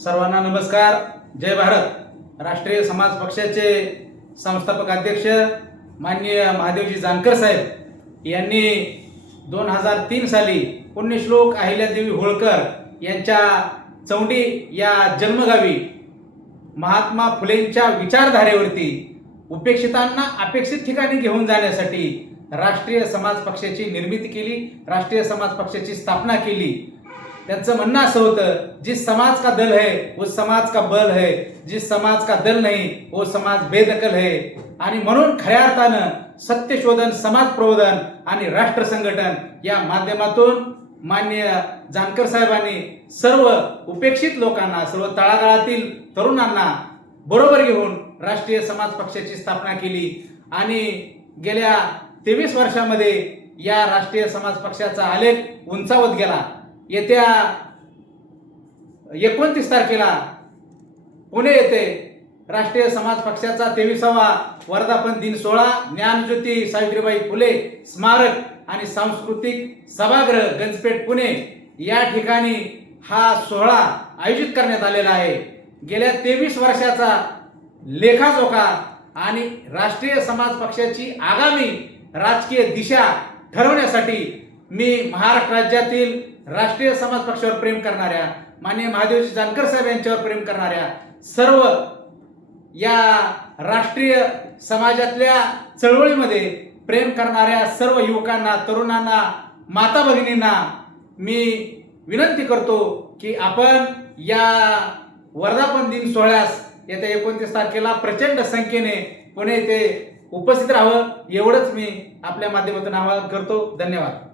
सर्वांना नमस्कार. जय भारत. राष्ट्रीय समाज पक्षाचे संस्थापक अध्यक्ष माननीय महादेवजी जानकर साहेब यांनी 2003 साली पुण्यश्लोक अहिल्यादेवी होळकर यांच्या चौंडी या जन्मगावी महात्मा फुलेंच्या विचारधारेवरती उपेक्षितांना अपेक्षित ठिकाणी घेऊन जाण्यासाठी राष्ट्रीय समाज पक्षाची निर्मिती केली, राष्ट्रीय समाज पक्षाची स्थापना केली. त्यांचं म्हणणं असं होतं, जिस समाज का दल है वो समाज का बल है, जिस समाज का दल नहीं वो समाज बेदखल है. आणि म्हणून खऱ्या अर्थानं सत्यशोधन, समाज प्रबोधन आणि राष्ट्र संघटन या माध्यमातून माननीय जानकर साहेबांनी सर्व उपेक्षित लोकांना, सर्व तळागाळातील तरुणांना बरोबर घेऊन राष्ट्रीय समाज पक्षाची स्थापना केली. आणि गेल्या 23 वर्षामध्ये या राष्ट्रीय समाज पक्षाचा आलेख उंचावत गेला. येत्या 29 तारखेला पुणे येथे राष्ट्रीय समाज पक्षाचा 23वा वर्धापन दिन सोहळा ज्ञानज्योती सावित्रीबाई फुले स्मारक आणि सांस्कृतिक सभागृह गंजपेठ पुणे या ठिकाणी हा सोहळा आयोजित करण्यात आलेला आहे. गेल्या 23 वर्षाचा लेखाजोखा आणि राष्ट्रीय समाज पक्षाची आगामी राजकीय दिशा ठरवण्यासाठी मी महाराष्ट्र राज्यातील राष्ट्रीय समाज पक्षावर प्रेम करणाऱ्या, माननीय महादेवजी जानकर साहेब यांच्यावर प्रेम करणाऱ्या सर्व या राष्ट्रीय समाजातल्या चळवळीमध्ये प्रेम करणाऱ्या सर्व युवकांना, तरुणांना, माता भगिनींना मी विनंती करतो की आपण या वर्धापन दिन सोहळ्यास येत्या 29 तारखेला प्रचंड संख्येने पुणे येथे उपस्थित राहावं, एवढंच मी आपल्या माध्यमातून आवाहन करतो. धन्यवाद.